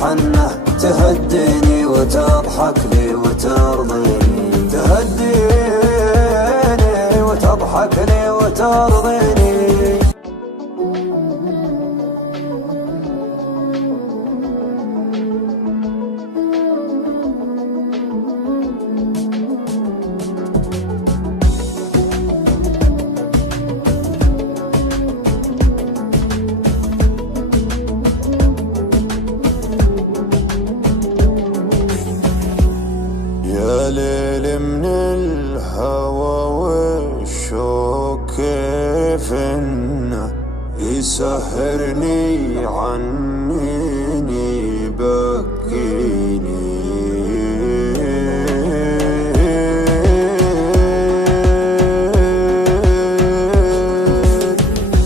تتحنى، تهديني وتضحك لي وترضيني، تهديني وتضحك لي وترضيني. ليل من الهوى والشوق كيف انه يسهرني عنيني يبكيني.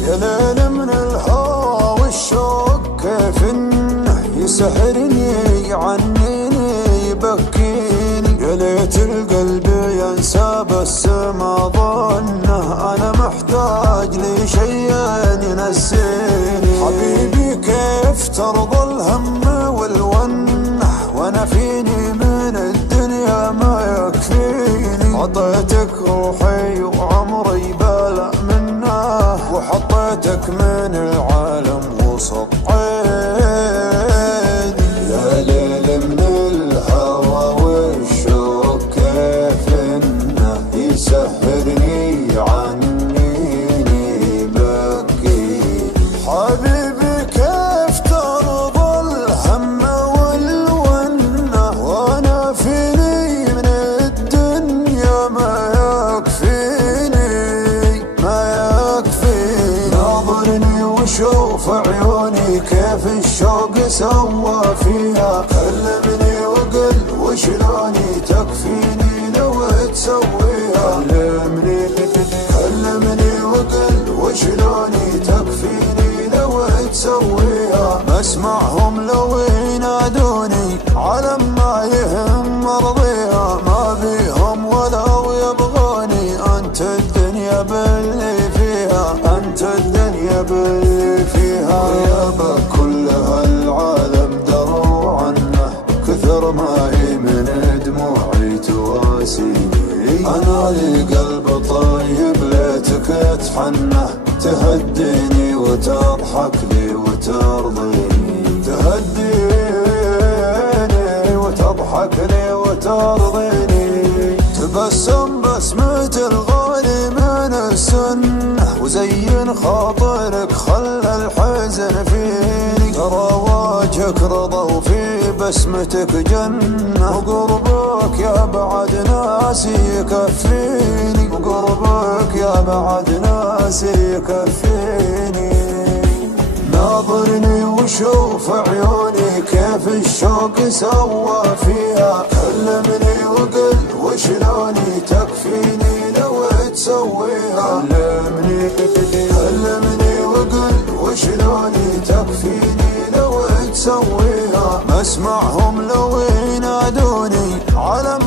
يا ليل من الهوى والشوق كيف انه يسهرني عنيني يبكيني. يا ليت القلب ينسى بس ما ظنه انا محتاج لشيء ينسيني. حبيبي كيف ترضى الهم والونه وانا فيني من الدنيا ما يكفيني. عطيتك روحي وعمري بلا منه وحطيتك من العالم وسط عيني. يا ليل من الهوى يسهرني عنيني بكي. حبيبي كيف ترضى الهم والونه وانا فيني من الدنيا ما يكفيني ما يكفيني. ناظرني وشوف عيوني كيف الشوق سوى فيها. كلمني وقل وشلوني تكفيني لو تسويها. كلمني وقل وشلوني تكفيني لو تسويها. ما اسمعهم لو ينادوني على ما يهم مرضيها. ما بيهم ولو يبغوني انت الدنيا باللي فيها. انت الدنيا باللي فيها. يابا كل هالعالم دروا عنه كثر ما هي من دموعي تواسيني. انا لي قلب طيب ليتك اتحنى، تهديني وتضحك لي وترضيني، تهديني وتضحك لي وترضيني. تبسم بسمة الغالي من السنة وزين خاطرك خلى الحزن فيني. ترى وجهك رضا وفي بسمتك جنة وقربك يا بعد ناسي يكفيني. وقربك يا بعد ناسي يكفيني. ناظرني وشوف عيوني كيف الشوق سوى فيها. كلمني وقل وشلوني تكفيني لو تسويها. كلمني وقل وشلوني تكفيني لو تسويها. ما اسمعهم لو ينادوني على